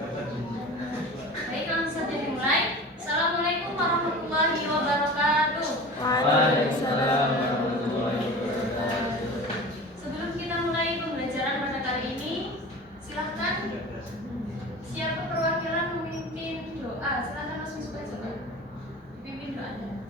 Baik, langsung saja dimulai. Assalamualaikum warahmatullahi wabarakatuh. Waalaikumsalam warahmatullahi wabarakatuh. Sebelum kita mulai pembelajaran pada kali ini, silahkan siapa perwakilan memimpin doa? Silahkan Mas Wisnu coba. Pimpin doanya.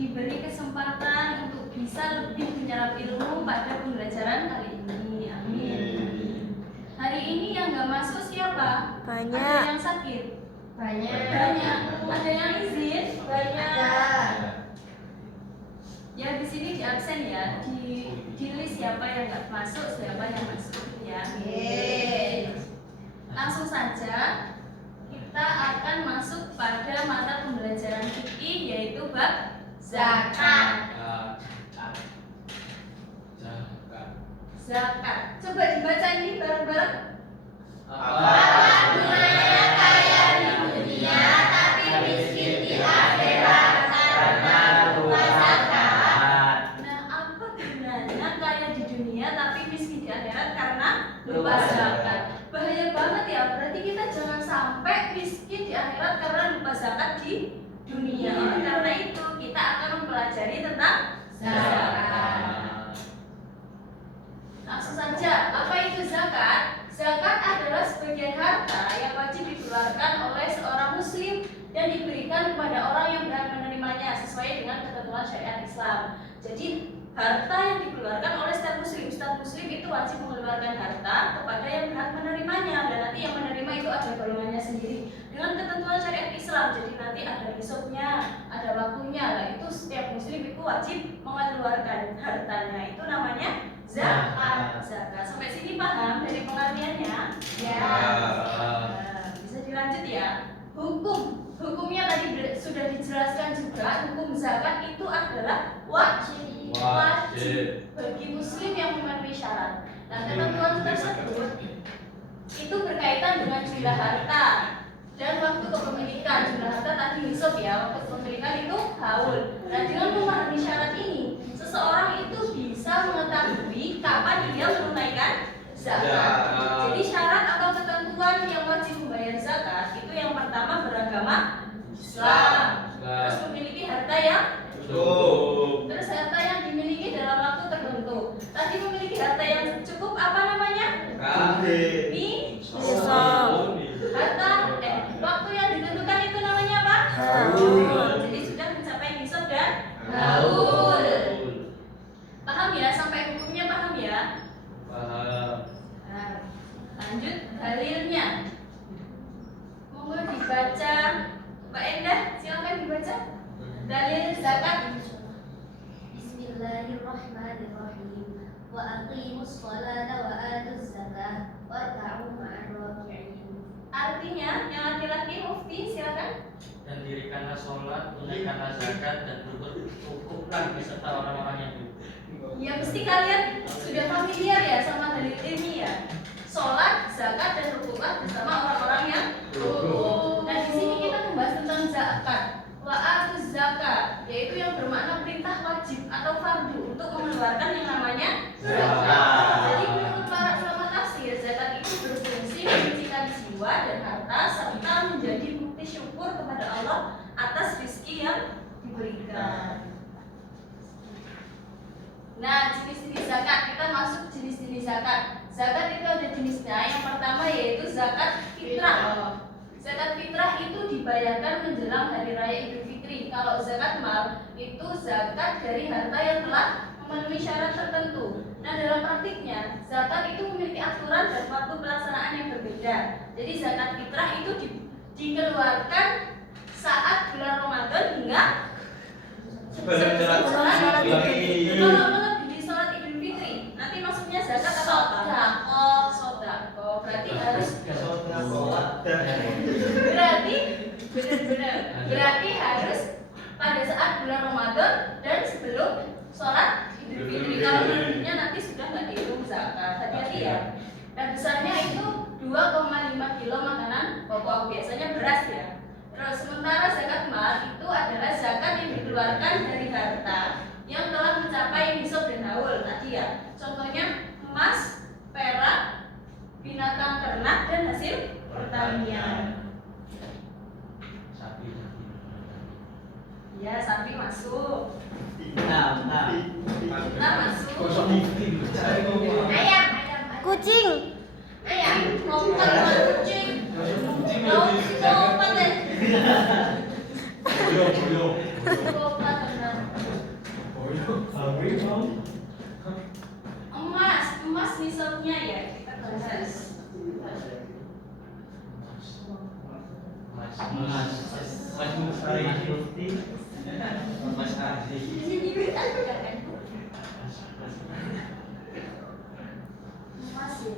Diberi kesempatan untuk bisa lebih menyerap ilmu pada pembelajaran kali ini. Amin. Hari ini yang nggak masuk siapa? Banyak. Ada yang sakit? Banyak. Ada yang izin? Banyak. Ya di sini di absen ya, di list siapa yang nggak masuk, siapa yang masuk ya. Langsung saja kita akan masuk pada mata pembelajaran fikih yaitu bab zakat. Coba dibaca ini bareng-bareng. Apa gunanya kaya di dunia tapi miskin di akhirat karena lupa zakat? Nah, apa gunanya kaya di dunia tapi miskin di akhirat karena lupa zakat? Bahaya banget ya. Berarti kita jangan sampai miskin di akhirat karena lupa zakat di dunia. Karena itu kita akan mempelajari tentang zakat. Langsung saja, apa itu zakat? Zakat adalah sebagian harta yang wajib dikeluarkan oleh seorang muslim dan diberikan kepada orang yang berhak menerimanya sesuai dengan ketentuan syariat Islam. Jadi harta yang dikeluarkan oleh setiap muslim itu wajib mengeluarkan harta kepada yang berhak menerimanya, dan nanti yang menerima itu ada golongannya sendiri dengan ketentuan syariat Islam. Jadi nanti ada hisabnya, ada waktunya. Lah itu setiap muslim itu wajib mengeluarkan hartanya. Itu namanya zakat. Sampai sini paham dari pengertiannya? Ya. Nah, bisa dilanjut ya. Hukumnya tadi sudah dijelaskan juga. Hukum zakat itu adalah wajib bagi muslim yang memenuhi syarat. Nah, ketentuan tersebut itu berkaitan dengan jumlah harta dan waktu kepemilikan. Jumlah harta tadi nisab ya, waktu kepemilikan itu haul. Nah, dengan memenuhi syarat ini, seseorang itu bisa mengetahui kapan dia menunaikan zakat. Jadi syarat atau ketentuan yang wajib membayar zakat itu yang pertama beragama Islam, terus memiliki harta yang cukup, terus harta yang dimiliki dalam waktu tertentu. Tadi memiliki harta yang cukup apa namanya? Harta waktu yang ditentukan itu namanya apa? Haul. Jadi sudah mencapai nisab dan haul. Paham ya? Sampai hukumnya paham ya? Paham. Nah, lanjut dalilnya. Monggo dibaca. Mbak Endah, silakan dibaca. Dalil zakat. Bismillahirrahmanirrahim. Wa aqimus sholata wa atuz zakah warka'u ma'ar raki'in. Artinya, yang laki-laki mufti silakan. Dan dirikanlah sholat, tunaikanlah zakat, dan bercukuplah beserta orang-orang yang Ya mesti kalian sudah familiar ya sama dalil ini ya. Sholat, zakat, dan rukuklah bersama orang-orang yang rukuk. Nah di dan harta serta menjadi bukti syukur kepada Allah atas rezeki yang diberikan. Nah, jenis-jenis zakat, kita masuk jenis-jenis zakat. Zakat itu ada jenisnya. Yang pertama yaitu zakat fitrah. Zakat fitrah itu dibayarkan menjelang hari raya Idul Fitri. Kalau zakat mal itu zakat dari harta yang telah memenuhi syarat tertentu. Nah, dalam praktiknya zakat itu memiliki aturan dan waktu pelaksanaan yang berbeda. Jadi zakat fitrah itu dikeluarkan saat bulan Ramadan hingga Sebelum sholat sholat Idul Fitri. Fitri. Kalau melebihi sholat Idul Fitri, nanti maksudnya zakat atau sodako. Berarti harus berarti harus pada saat bulan Ramadan dan sebelum sholat Idul Fitri. Kalau lebihnya nanti sudah nggak dihitung zakat. Hati-hati ya. Dan besarnya itu 2,5 kilo makanan pokok, biasanya beras ya. Terus sementara zakat mal itu adalah zakat yang dikeluarkan dari harta yang telah mencapai nisab dan haul tadi ya. Contohnya emas, perak, binatang ternak dan hasil pertanian. Ya, sapi masuk. Kita masuk. Ayam. Kucing. Ayam. Lompat kucing. Lompat deh. Lompat benar. Emas nisabnya ya kita bahas. Di sini kita juga kan. Emas ya.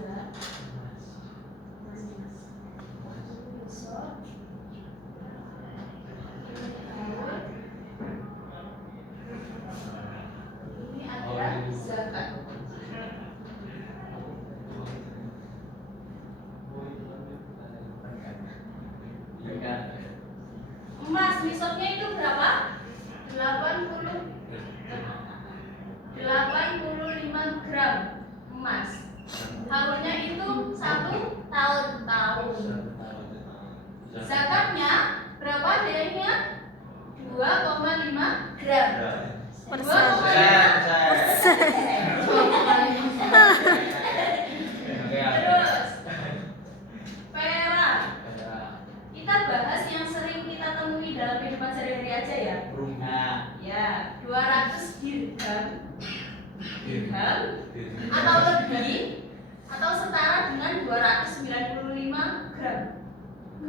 Ini ada zakat. Emas nisabnya itu berapa? 85 gram emas. Haulnya itu 1 tahun. Zakatnya berapa adanya? 2,5 gram. Terus perak. Kita bahas yang sering kita temui dalam kehidupan sehari-hari aja ya. Ya, 200 dirham atau lebih atau setara dengan 295 gram.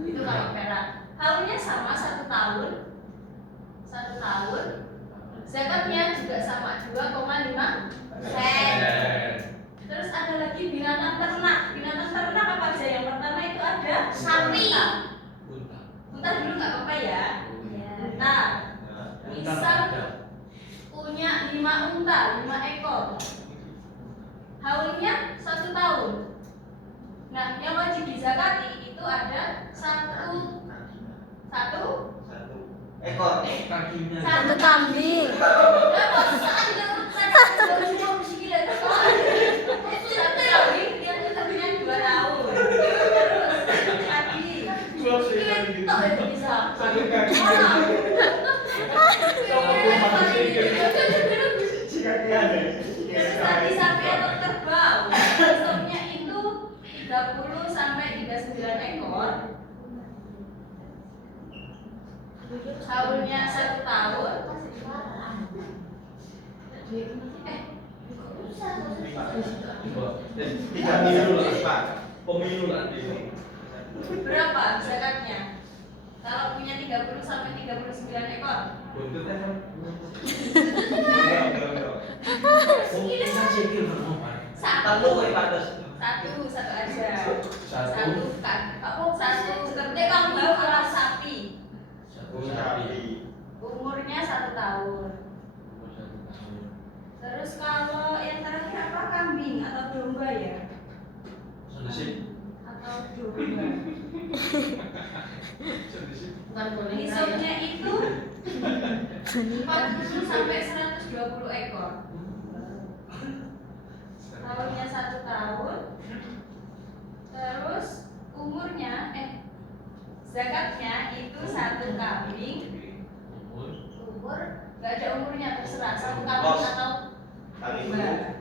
Itu kalau perak. Haulnya sama 1 tahun. Zakatnya juga sama 2,5%. Terus ada lagi binatang ternak. Binatang ternak apa aja? Yang pertama itu ada sapi. Unta dulu nggak apa-apa ya. Unta. Misal punya 5 unta, 5 ekor. Haulnya 1 tahun. Nah, yang wajib dizakati itu ada satu ekor. Kambing. Satu kambing yang umurnya 2 tahun. Terus tadi itu bisa. Tadi sapi atau kerbau, nisabnya itu 30 sampai 39 ekor. Haulnya 1 tahun. Pemilu nanti. Berapa zakatnya? Kalau punya 30 sampai 39 ekor. Satu aja. Satu seperti kambing atau sapi. Umurnya 1 tahun. Terus kalau yang terakhir apa? Kambing atau domba ya? Atau domba. Nisabnya itu 40 sampai 120 ekor. Tahunnya 1 tahun. Terus zakatnya itu satu kambing, umur nggak ada umurnya, terserah satu kambing atau dua.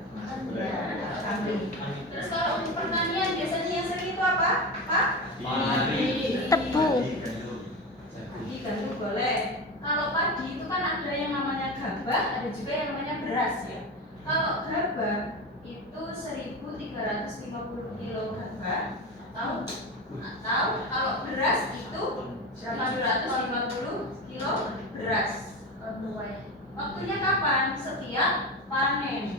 Kambing. Terus kalau untuk pertanian biasanya yang sering itu apa? Pak? Tebu. Padi, gandum boleh. Kalau padi itu kan ada yang namanya gabah, ada juga yang namanya beras ya. Kalau gabah itu 1.350 kilo gabah atau kalau beras itu 750 kilo beras. Waktunya kapan? Setiap panen.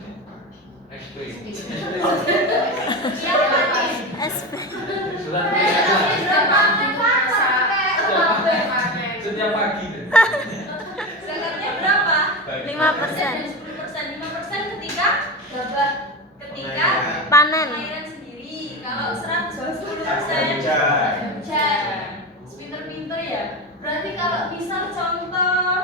Setiap panen. Setiap pagi. Zakatnya berapa? 5%. 10%. 5% ketika Panen. pengairan sendiri. Kalau 110% hujan. Pinter-pinter ya. Berarti kalau misal contoh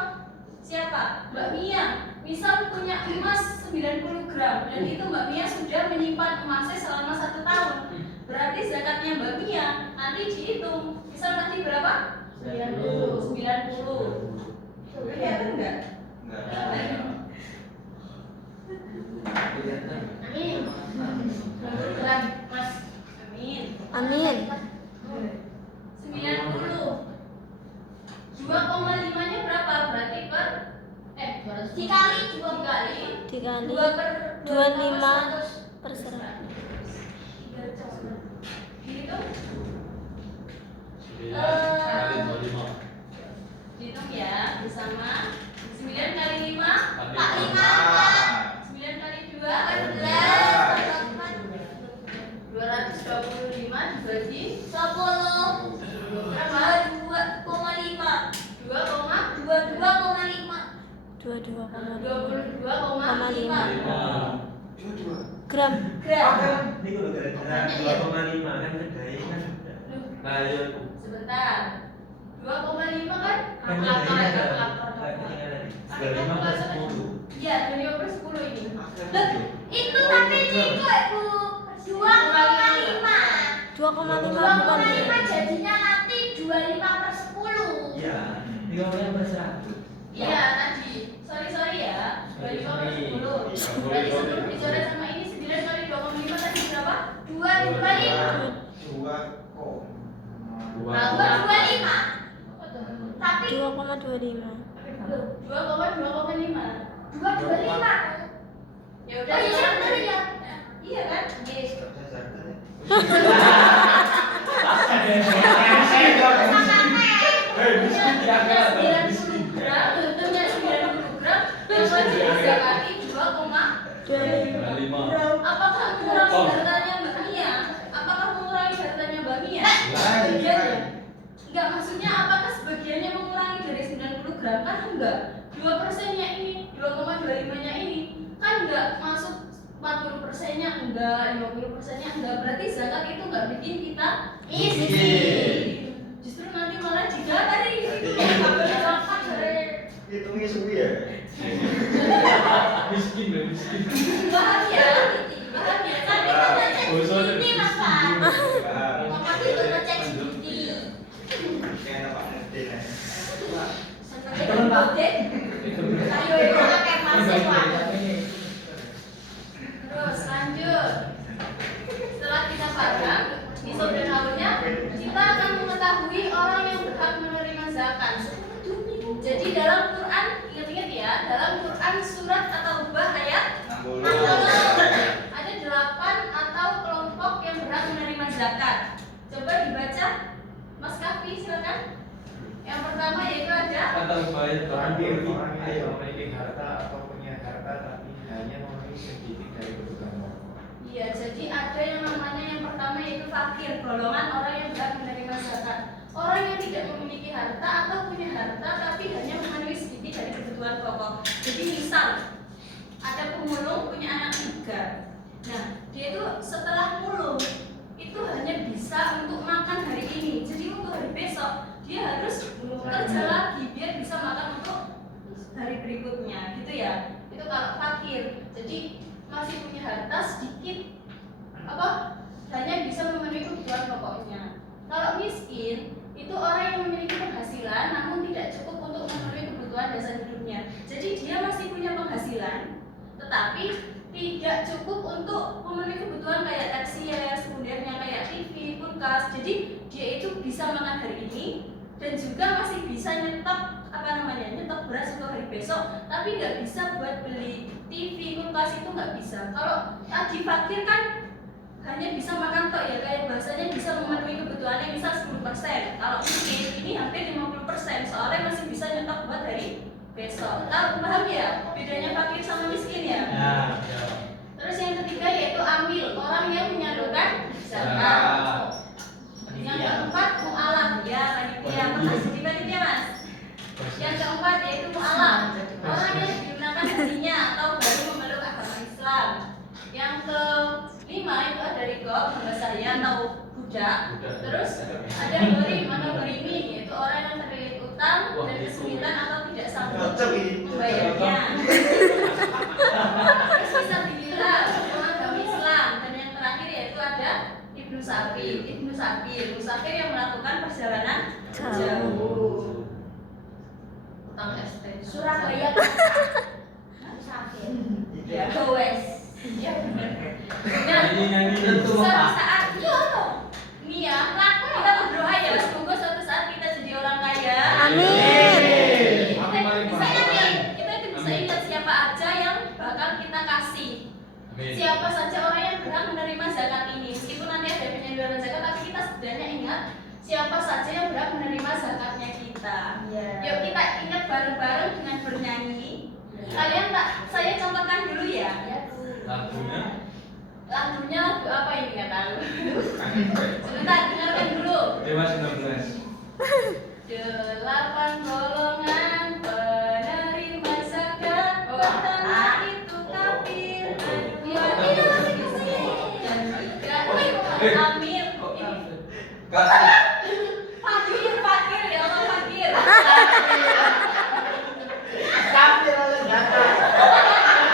siapa? Mbak Mia misal punya emas 90 gram dan itu Mbak Mia sudah menyimpan emasnya selama 1 tahun. Berarti zakatnya Mbak Mia nanti dihitung. Misal nanti berapa? 90. Kelihatan enggak? Amin. 90 gram Mas. Amin. Amin. 90. 2,5 nya berapa? Berarti per dikali 2 kali 2 per 25%. Gitu. Hitung ya bersama 9 kali 5 9 kali 2 225 dibagi 10 berapa? 22,5 gram. Ini kalau gara-gara 2,5 kan kedai kan. Nah, ya. Sebentar. 2,5 kan? Kan kedai ada. 25 plus 10. Iya, 25 per 10 ini. Itu tapi cikgu Bu 2,5 2,5 jadinya nanti 25/10. Iya. 35 per 100. Iya, tadi. Sorry ya. 25 per 10. Berarti sebelum dicoret sama ini 9 kali 2,5 tadi berapa? 2,25. 2,25. Nah, 2,25. Tapi 2,25. 2,5. 2,25. Ya udah. Oh iya benar ya. Iya kan? Punya 90 gram, tentunya 90 gram, yang wajib dizakati 2,5. Apakah mengurangi hartanya Mbak Mia? Apakah mengurangi hartanya Mbak Mia? Sebagiannya? Enggak, maksudnya apakah sebagiannya mengurangi dari 90 gram? Kan enggak. 2%-nya ini, 2,25-nya ini kan enggak masuk 40%-nya enggak, 50%-nya enggak. Berarti zakat itu enggak bikin kita miskin. Justru nanti malah jika tadi itu zakat dari Hitungnya suwi ya. Miskin. bahagia. Tapi kan ngecek ini Mas Pak. Mama itu ngecek sedikit. Kayak apa ngerti lah. Ayo Pakai masih Pak. terus lanjut. Setelah kita paham nisab dan haulnya, kita akan mengetahui orang yang berhak menerima zakat. Jadi dalam Quran, ingat-ingat ya, dalam Quran surat At-Taubah ayat 60. ada 8 atau kelompok yang berhak menerima zakat. Coba dibaca, Mas Kafi silakan. Yang pertama yaitu ada Orang yang memiliki harta atau punya harta tapi hanya memenuhi sedikit dari kebutuhan pokok. iya, jadi ada yang namanya yang pertama yaitu fakir, golongan orang yang berhak menerima zakat. Orang yang tidak memiliki harta atau punya harta tapi hanya memenuhi sedikit dari kebutuhan pokok. Jadi misal ada pemulung punya anak 3. Nah, dia itu setelah mulung itu hanya bisa untuk makan hari ini. Jadi untuk hari besok dia harus kerja lagi biar bisa makan untuk hari berikutnya, gitu ya. Itu kalau fakir. Jadi masih punya harta sedikit hanya bisa memenuhi kebutuhan pokoknya. Kalau miskin itu orang yang memiliki penghasilan namun tidak cukup untuk memenuhi kebutuhan dasar hidupnya. Jadi dia masih punya penghasilan, tetapi tidak cukup untuk memenuhi kebutuhan kayak taksies, sekundernya kayak TV, kulkas. Jadi dia itu bisa makan hari ini dan juga masih bisa nyetok nyetok beras untuk hari besok, tapi nggak bisa buat beli TV, kulkas, itu nggak bisa. Kalau tadi fakir kan hanya bisa makan tok ya, kayak bahasanya bisa memenuhi kebutuhannya misal 10%. Kalau miskin ini hampir 50%, soalnya masih bisa nyetok buat hari besok. Paham ya bedanya fakir sama miskin ya? Terus yang ketiga yaitu amil, orang yang menyalurkan zakat. Yang keempat mu'alaf, ya panitia. Makasih di panitia mas. Yang keempat yaitu mu'alaf, orang yang digunakan hatinya atau baru memeluk agama Islam. Yang kelima itu ada rikob, hamba sahaya atau budak. Terus ada gharim atau gharimin, yaitu orang yang terlilit utang dan kesulitan atau tidak sanggup membayarnya. Terus bisa dilihat orang agama Islam. Dan yang terakhir yaitu ada Ibnu Sabir yang melakukan perjalanan jauh. Utang ST Surabaya. Ya, wes. Ya benar. Nyanyi tentu Suatu saat, nih ya, kita berdoa ya, semoga suatu saat kita jadi orang kaya. Amin. Kita itu bisa ingat siapa aja yang bakal kita kasih. Siapa saja orang yang berhak menerima zakat ini. Meskipun nanti ada penyaluran zakat, tapi kita setidaknya ingat siapa saja yang berhak menerima zakatnya kita. Yuk kita ingat bareng-bareng dengan bernyanyi. Kalian saya contohkan dulu ya. Lagunya lagu apa ini nggak tahu. Sebentar dengarkan dulu. Dewa 19. 8 golongan penerima zakat, pertama itu kafir, kedua itu miskin, dan ketiga amir. Fakir ya Allah fakir. Kafir oleh data.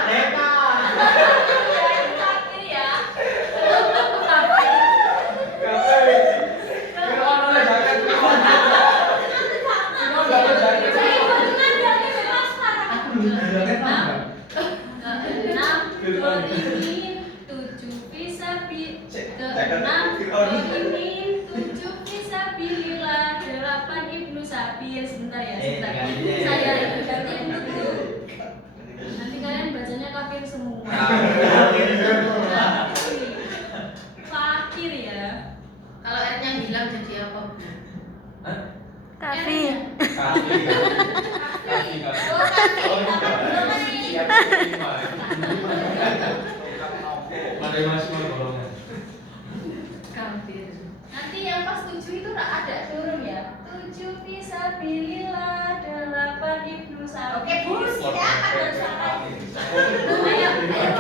Lema. Fakir ya. Sebentar ya, sebentar. Saya ganti dulu. Nanti kalian bacanya kafir semua. Fakir ya. Kalau R-nya hilang jadi apa? Kafi. Oh, kafir. Mari masuk golongan. Kafir. Nanti yang pas 7 itu ada turun ya. 7 fisabilillah, 8 Ibnu Sabir. Oke, Bu, silakan bersama. Ayo, ingat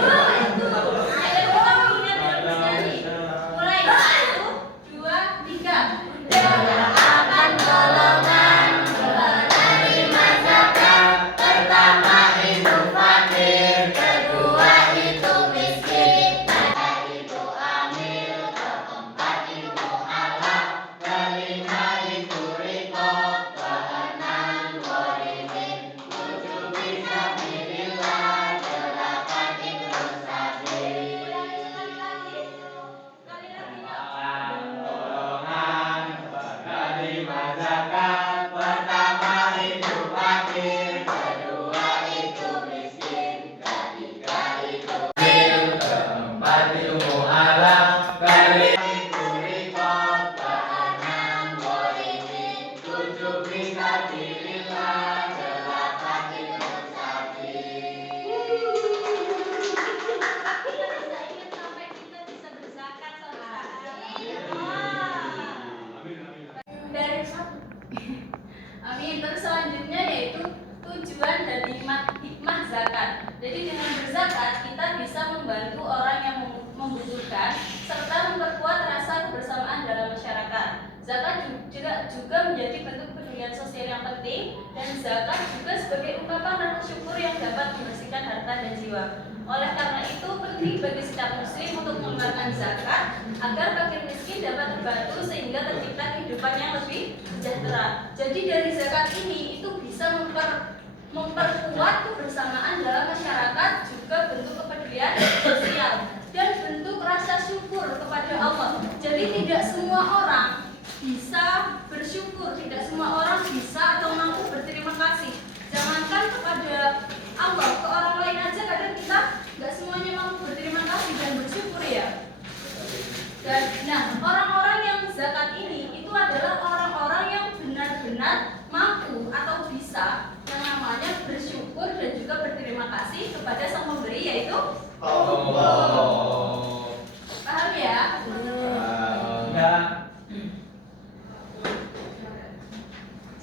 sekali. Mulai 1, 2, 3. 8 golongan penerima zakat. Pertama itu fakir, kedua itu miskin, ketiga itu amil, keempat itu mu'alaf, kelima itu riqab, keenam gharimin, 7 fisabilillah, 8 Ibnu Sabir. Sekali lagi ya. Golongan penerima zakat, pertama itu fakir, kedua itu miskin, ketiga itu amil, keempat itu mu'alaf, kelima itu riqab, keenam gharimin, 7 fisabilillah, 8 Ibnu Sabir. Kita bisa ingat sampai kita bisa berzakat suatu saat. Dari satu. Amin. Terus selanjutnya yaitu tujuan dan hikmah zakat. Jadi dengan berzakat kita bisa membantu orang yang membutuhkan serta memperkuat rasa kebersamaan dalam masyarakat. Zakat juga menjadi bentuk kepedulian sosial yang penting, dan zakat juga sebagai ungkapan rasa syukur yang dapat membersihkan harta dan jiwa. Oleh karena itu penting bagi setiap muslim untuk mengeluarkan zakat agar fakir miskin dapat terbantu sehingga tercipta kehidupan yang lebih sejahtera. Jadi dari zakat ini itu bisa memperkuat kebersamaan dalam masyarakat, juga bentuk kepedulian sosial dan bentuk rasa syukur kepada Allah. Jadi tidak semua orang bisa bersyukur, tidak semua orang bisa atau mampu berterima kasih. Jangankan kepada Allah, ke orang lain aja kadang kita nggak semuanya mampu berterima kasih dan bersyukur ya. Dan nah, orang-orang yang zakat ini itu adalah orang-orang yang benar-benar mampu atau bisa yang namanya bersyukur dan juga berterima kasih kepada sang pemberi, yaitu Allah. Paham ya?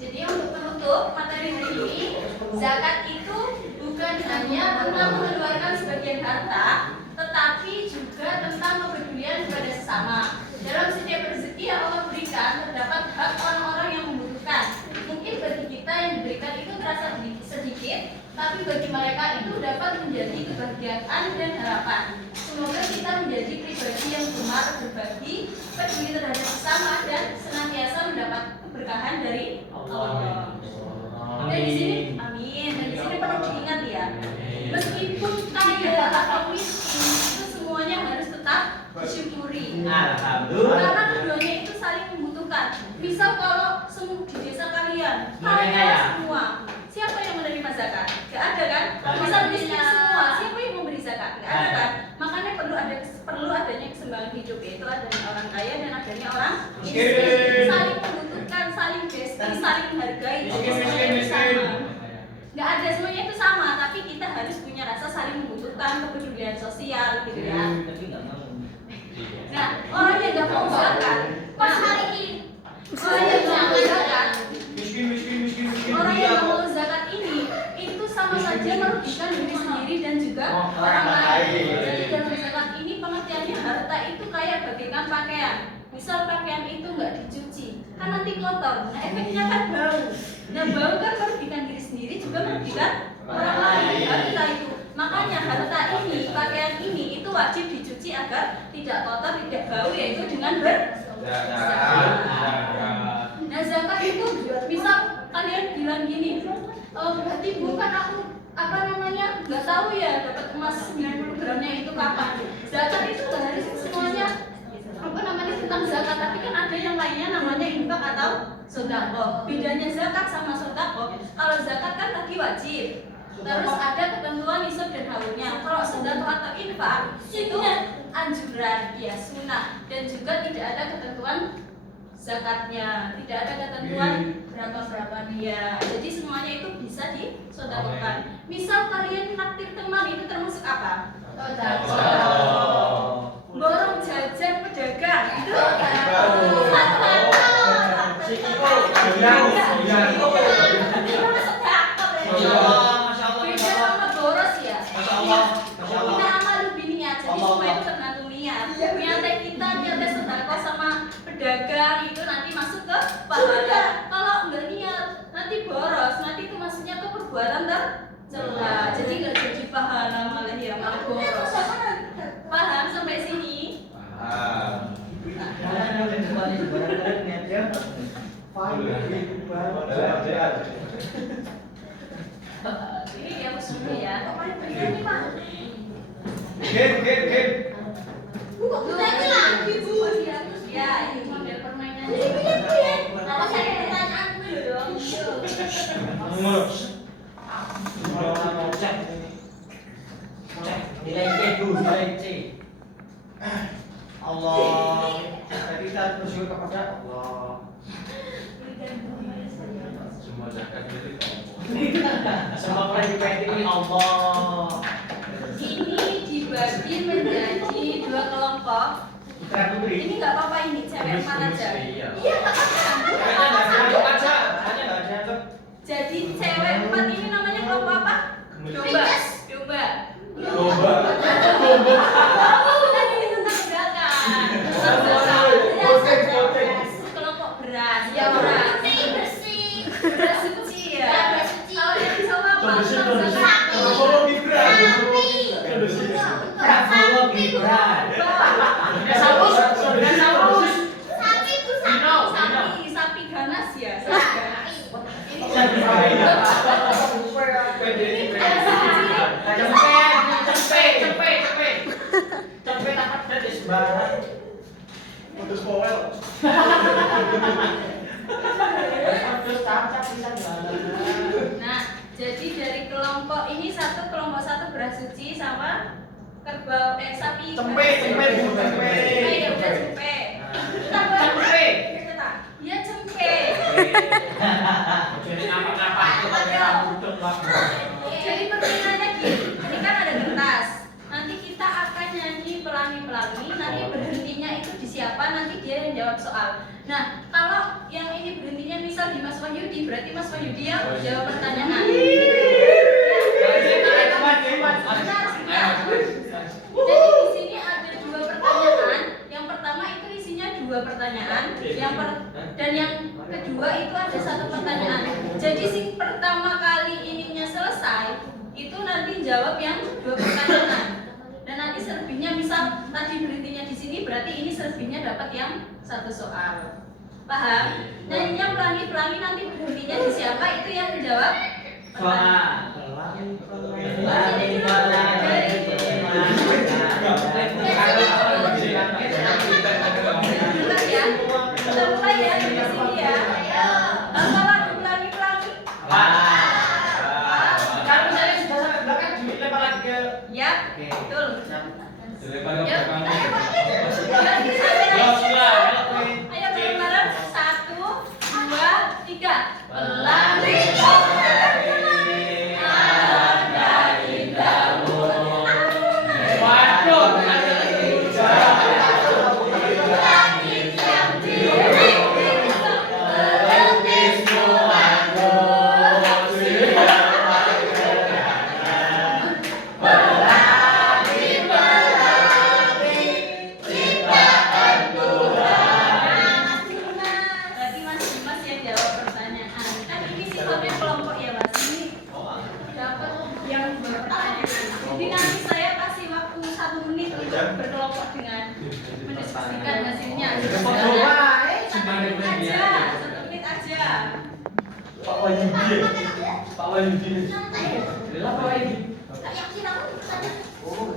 Jadi untuk penutup materi hari ini, zakat itu bukan hanya tentang mengeluarkan sebagian harta, tetapi juga tentang kepedulian kepada sesama. Dalam setiap rezeki yang Allah berikan terdapat hak orang-orang yang membutuhkan. Mungkin bagi kita yang diberikan itu terasa sedikit, tapi bagi mereka itu dapat menjadi kebahagiaan dan harapan. Semoga kita menjadi pribadi yang gemar berbagi, peduli terhadap sesama, dan senantiasa mendapat keberkahan dari Allah. Dan di sini, amin. Dan di sini perlu diingat ya, meskipun kaya atau miskin itu semuanya harus tetap disyukuri. Karena keduanya itu saling membutuhkan. Misal kalau di desa kalian kaya semua, siapa yang menerima zakat? Gak ada kan? Misal miskin semua, siapa yang memberi zakat? Gak ada kan? Makanya perlu adanya keseimbangan hidup, yaitu adanya orang kaya dan adanya orang miskin, saling membutuhkan, saling besti, saling menghargai. Sama. Gak ada, semuanya itu sama, tapi kita harus punya rasa saling membutuhkan, kepedulian sosial gitu ya. Nah, orang yang gak mau zakat, pas hari ini orang yang gak mau zakat, orang yang gak mau zakat ini itu sama saja merugikan diri sendiri dan juga orang lain. Jadi dalam zakat ini pengertiannya harta itu kayak bagaikan pakaian. Misal pakaian itu nggak dicuci, kan nanti kotor. Nah efeknya kan bau. Nah bau kan merugikan diri sendiri juga merugikan orang lain. Harta itu, makanya harta ini, pakaian ini itu wajib dicuci agar tidak kotor, tidak bau, yaitu dengan berzakat. Nah zakat itu, misal kalian bilang gini, berarti bukan aku nggak tahu ya dapat emas 90 gramnya itu kapan. Zakat itu nggak harus semuanya tentang zakat, tapi kan ada yang lainnya namanya infak atau sedekah. Bedanya zakat sama sedekah, kalau zakat kan tadi wajib, terus ada ketentuan nisab dan haulnya. Kalau sedekah atau infak itu anjuran, ya sunnah, dan juga tidak ada ketentuan zakatnya, tidak ada ketentuan berapa dia. Jadi semuanya itu bisa disedekahkan. Misal kalian naktir teman, itu termasuk apa? Borong jajan pedagang itu beda sama boros ya. Kita amal lebih niat, jadi semua itu tergantung niat. Niatnya kita, niatnya sedekah sama pedagang itu nanti masuk ke pahala. Kalau enggak niat, nanti boros, nanti itu masuknya ke perbuatan tercela. Jadi enggak jadi pahala, malah ya malah boros. Paham sampai sini? Ini dia musuhnya ya. Ini Pak. Gen. Ya, ini model permainan. Apa saya pertanyaan dulu dong? Nilai C dulu, nilai C. Allah. Jadi kita bersyukur kepada Allah. Semua zakat milik Allah. Semua pribadi ini Allah. Ini dibagi menjadi dua kelompok. Putra putri. Ini nggak apa-apa, ini cewek empat aja. Iya. Iya nggak apa-apa. Jadi cewek empat ini namanya kelompok apa? Domba. Bukan ini tentang zakat. Kelompok Nah, jadi dari kelompok ini kelompok satu beras suci sama kerbau sapi. Cempe, Bu, cempe. Ya udah cempe. Cempe. Ya cempe. Jadi apa-apa itu pakai rambut Pak. Jadi permainannya gini, ini kan ada kertas. Nanti kita akan nyanyi pelangi-pelangi. Nanti berhentinya itu di siapa? Nanti dia yang jawab soal. Nah, kalau yang ini berhentinya misal di Mas Wahyudi, berarti Mas Wahyudi yang jawab pertanyaan. Jadi di sini ada 2 pertanyaan. Yang pertama itu isinya 2 pertanyaan. Dan yang kedua itu ada 1 pertanyaan. Jadi si pertama kali ininya selesai, itu nanti jawab yang 2 pertanyaan. Dan nanti selebihnya misal tadi berhentinya di sini, berarti ini selebihnya dapat yang 1 soal. Paham? Nyanyinya pelangi-pelangi, nanti berhentinya di siapa, itu yang menjawab Kita mulai ya dari sini ya. Apa lagu pelangi-pelangi? Kalau misalnya sudah sampai belakang dilempar lagi ke Ya, betul. Dilempar ke Yuk, belakang. ayo Pak. Ayo bareng-bareng. 1, 2, 3. Pelangi. Berarti Mas Dimas yang jawab pertanyaan. Kan ini sistemnya kelompok ya Mas. Ini dapat yang berpertanyaan. Jadi nanti saya kasih waktu 1 menit untuk berkelompok dengan mendiskusikan hasilnya. 1 menit aja. 1 menit aja. Pak Wahyudi. Pak Wahyudi. Kayak silang sana. Aduh.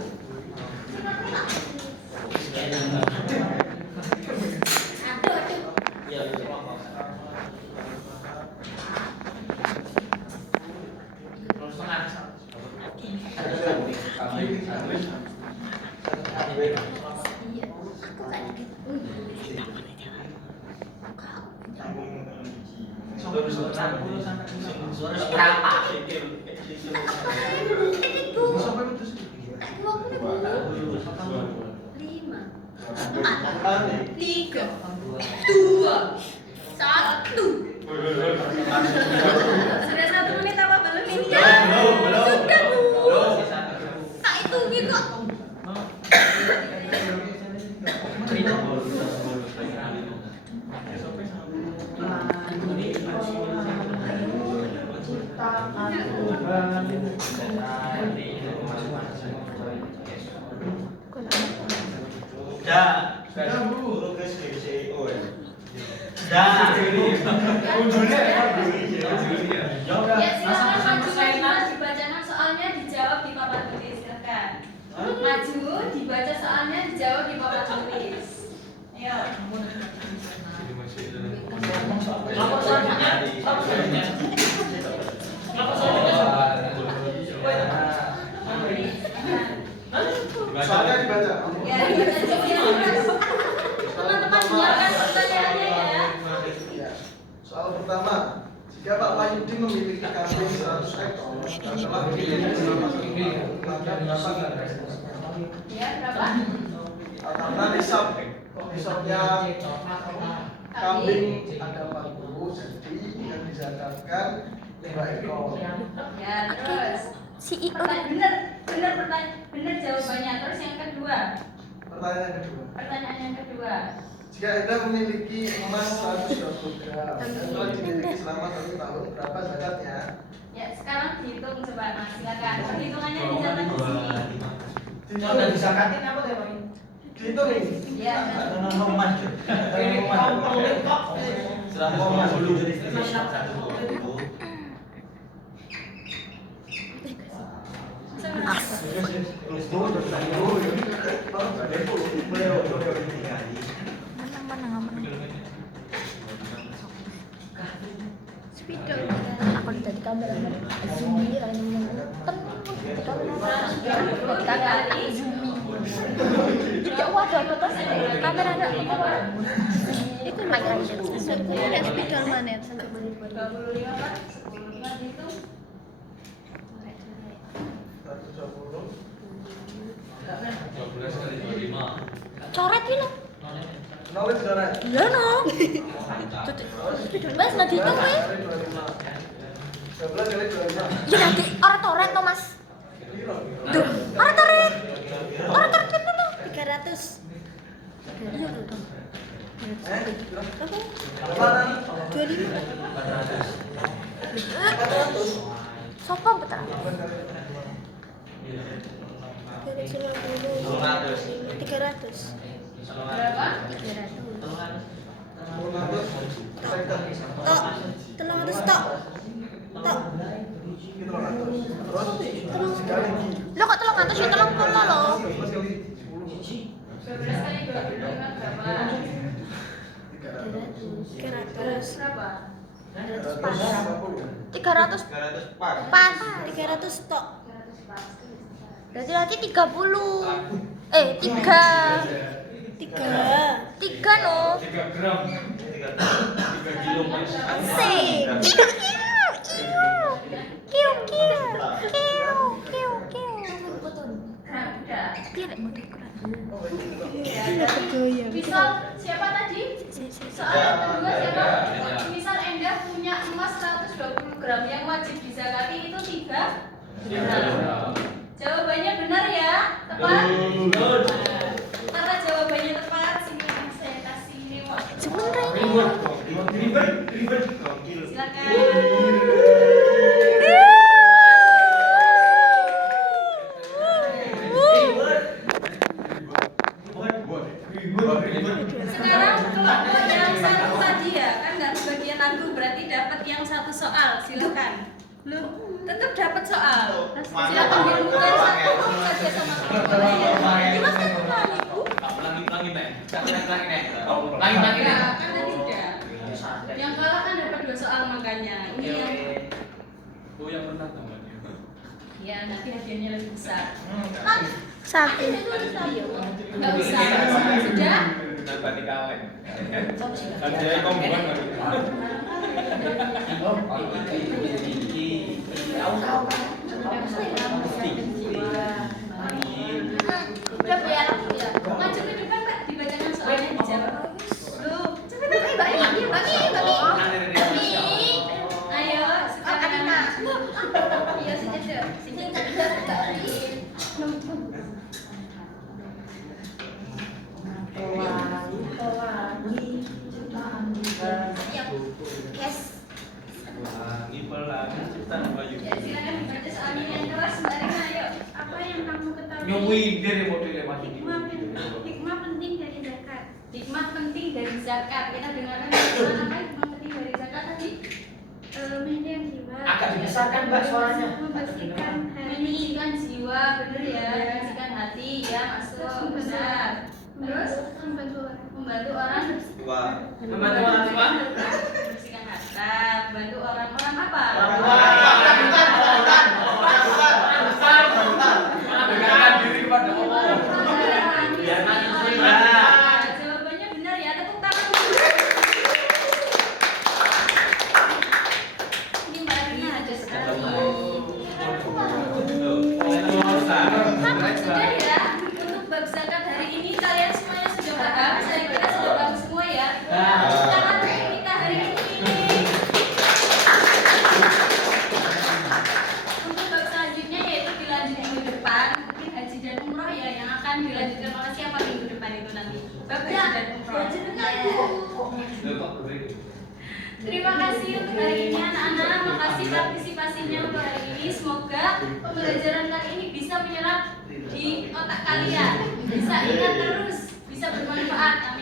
Lima. 4, 3, 2, 1. Sudah 1 menit apa belum ini ya? Belum. Sudah Bu. Tak hitungin kok. Ya silakan maju Mas, dibacakan soalnya dijawab di papan tulis. Silakan. Maju, dibaca soalnya dijawab di papan tulis. Ayo. Soalnya dibaca. Ya, dibaca dulu ya. Teman-teman dengarkan pertanyaannya ya. Soal pertama, jika Pak Wahyudi memiliki kambing 100 ekor dan telah dipilih selama 1 tahun, maka berapa Ya, berapa? karena nisabnya kambing ada 40, jadi yang dizakatkan 2 ekor. Ya, terus. Benar jawabannya. Terus yang kedua. Pertanyaan yang kedua. Jika Anda memiliki emas 120 gram dan telah dimiliki selama 1 tahun, berapa zakatnya? Ya, sekarang dihitung coba Mas. Silakan. Perhitungannya dicatat di sini. Dihitung. Disakatin apa ya Pak? Dihitung ini. Ya. Aku udah di kamera Zumi ranking di kamera Zumi. Ya waduh betul kamera ada itu mic aja. Aku ada speaker mana? 25 kan 10 itu 120. 12 kali 25. Coret ini. Knowledge coret. Iya no. Mas nanti itu Kali weh. 25. 12 kali 25. Ya nanti orang toret no mas. Piro? Tuh orang toret. Orang toret itu no. 300. Iya tuh. Piro? Apa? 25. 400. Sopo betul. 300. berapa? 300 tok. Terus sekali. Lo kok 300 ya 30 lo. 12 kali 12 kali 25 berapa? 300 Berapa? 300 pas 300 tok. Berarti nanti 30. 3 no. 3 gram. 3 kilo mas. Asik. Kiu. Udah. Misal Siapa tadi? Soal yang kedua siapa? Misal Enda punya emas 120 gram yang wajib dizakati itu 3 gram. Jawabannya benar ya? Tepat? Karena jawabannya tepat, sini saya kasih ini waktu. Ribet. Gokil. Silakan. Sekarang kelompok yang satu tadi ya, kan nggak kebagian lagu berarti dapat yang satu soal. Silakan. Lu tetap dapat soal. Silakan dibuka satu saja sama teman-teman. Gimana teman ibu? Langi nih. Enggak, kan tadi udah. Yang kalah kan dapat 2 soal makanya. Ini yang Oh yang menang temannya. ya nanti hadiahnya lebih besar. Satu. Enggak usah. Sudah? Nambah di kaleng. Oh, sudah. Hadiahnya kombuan baru. Udah biar ya. Maju ke depan Pak, dibacakan soalnya dijawab. Lu, cepetan bagi. Ayo, sekarang. Iya, sini. Yes. Wangi pelangi ciptaan bayu. Ya, silakan dibaca soalnya yang keras Mbak Rina, ayo. Apa yang kamu ketahui? Nyuwin dari modelnya masih Hikmah penting dari zakat. Hikmah penting dari zakat. Kita dengarkan apa hikmah penting dari zakat tadi? Mendiam jiwa. Agak dibesarkan Mbak suaranya. Membersihkan hati. Menyucikan jiwa, bener ya, menyucikan hati, ya masuk, benar. Terus membantu orang Membantu orang tua. membersihkan harta, membantu orang-orang apa? Mengabaikan diri kepada Allah. Biar nanti terima. Jawabannya benar ya, tepuk tangan dulu. Ini Mbak Rina ada sekali. Sudah ya, untuk bab zakat hari ini kalian semuanya sudah paham. Saya kira sudah paham semua ya. Tangan kita hari ini. Untuk bab selanjutnya yaitu dilanjut minggu depan. Mungkin haji dan umroh ya yang akan dilanjutkan oleh siapa minggu depan itu nanti. Bab haji dan umroh. Terima kasih untuk hari ini anak-anak. Makasih partisipasinya untuk hari ini. Semoga pembelajaran kali ini bisa menyerap di otak kalian. Bisa ingat terus, bisa bermanfaat.